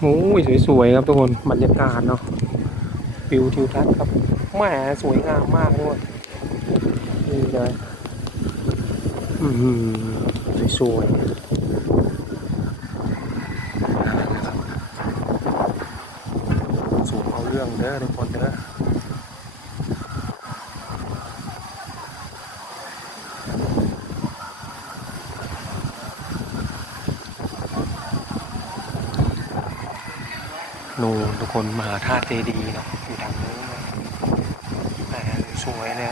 โอ้ยสวยๆครับทุกคนบรรยากาศเนาะวิวทิวทัศน์ครับแหมสวยงามมากด้วยนี่เลยอืมสวยๆสูงเอาเรื่องเด้อทุกคนเด้อ นูทุกคนมหาธาตุเจดีย์เนาะอยู่ทางนู้นนะแหมสวยเลย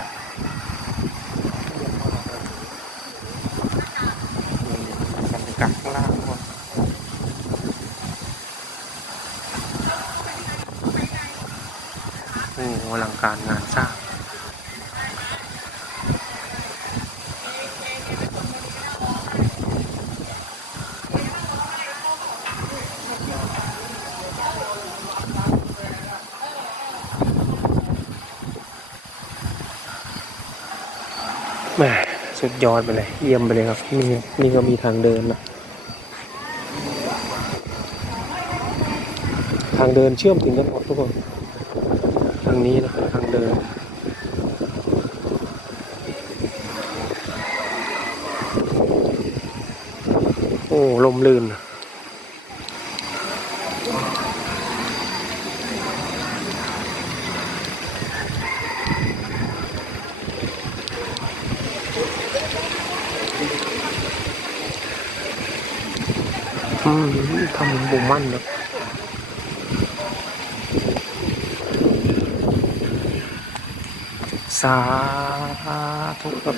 บรรยากาศข้างล่างคนโอ้อลังการงานสร้าง มาสุดยอดไปเลย เยี่ยมไปเลยครับ นี่นี่ก็มีทางเดินนะทางเดินเชื่อมถึงกันหมดทุกคนทางนี้นะทางเดินโอ้ลมลื่นนะ อืมทำบุมมั่นนะสาธุครับ